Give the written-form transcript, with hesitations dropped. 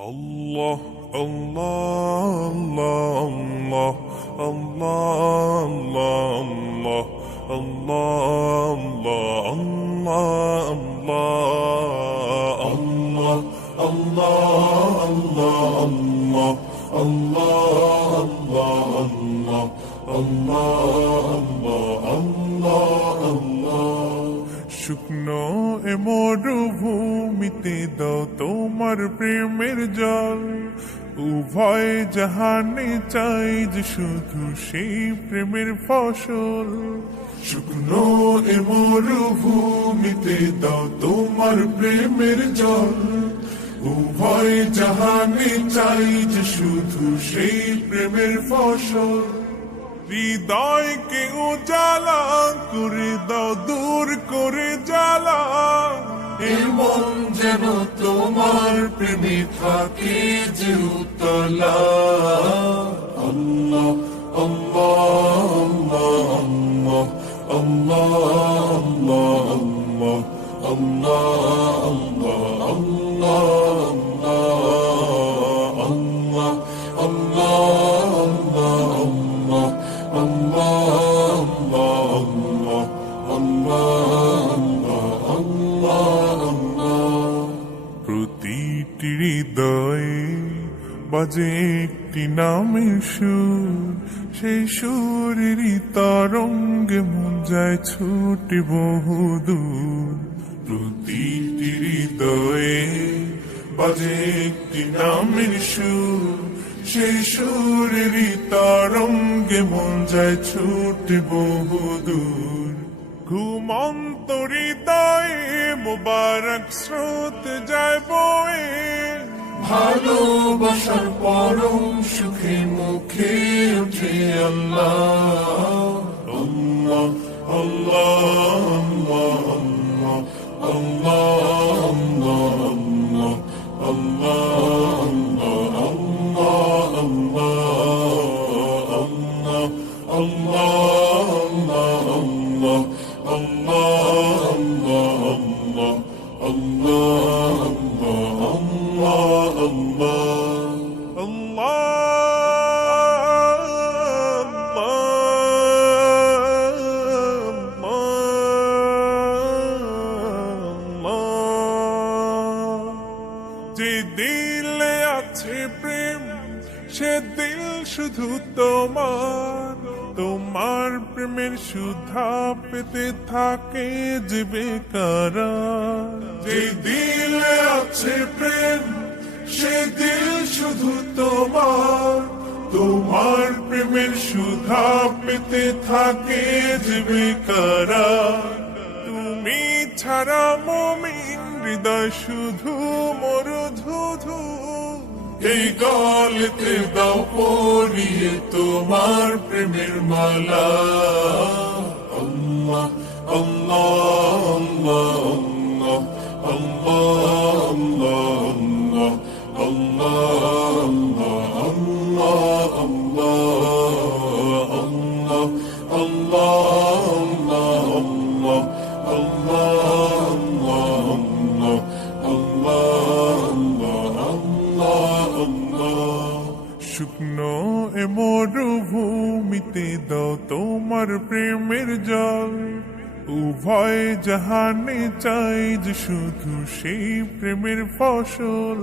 Allah, Allah, Allah, Allah, Allah, Allah, Allah, Allah, Allah, Allah, Allah, Allah, শুকনো এ মরুভূমিতে দাও তোমার প্রেমের জল, উভয় জাহানে চাই যে শুধু সেই প্রেমের ফসল। শুকনো এ মরুভূমিতে দাও তোমার প্রেমের জল, উভয় জাহানে চাই যে শুধু সেই প্রেমের ফসল। হৃদয়কে উজালা করে দাও, দূর করে জ্বালা, এমন যেন তোমার প্রেমে থাকে যে উতলা। আল্লাহ আল্লাহ আল্লাহ আল্লাহ আল্লাহ আল্লাহ আল্লাহ প্রতিটি হৃদয়ে বাজে একটি নামের সুর, সেই সুরেরই তরঙ্গে মন যায় ছুটে বহুদূর। প্রতিটি হৃদয়ে বাজে একটি নামের সুর, সেই সুরেরই তরঙ্গে মন যায় ছুটে বহুদূর। ঘুমন্ত হৃদয়ে মুবারক স্রোত যায় বয়ে, ভালোবাসার পরম সুখে মুখে উঠে আল্লাহ আল্লাহ আল্লাহ আল্লাহ আল্লাহ যে দিলে আছে প্রেম, সে দিল শুধু তোমার, তোমার প্রেমের সুধা পেতে থাকে যে বেকারার। যে দিলে আছে প্রেম, সে দিল শুধু তোমার, তোমার প্রেমের সুধা পেতে থাকে যে বেকারার। তুমি ছাড়া মুমিন হৃদয় শুধু মরুধুধু, এই গলেতে দাও পরিয়ে তোমার প্রেমের মালা। আল্লাহ আল্লাহ আল্লাহ আল্লাহ শুকনো এ মরুভূমিতে দাও তোমার প্রেমের জল, উভয় জাহানে চাই যে শুধু সেই প্রেমের ফসল।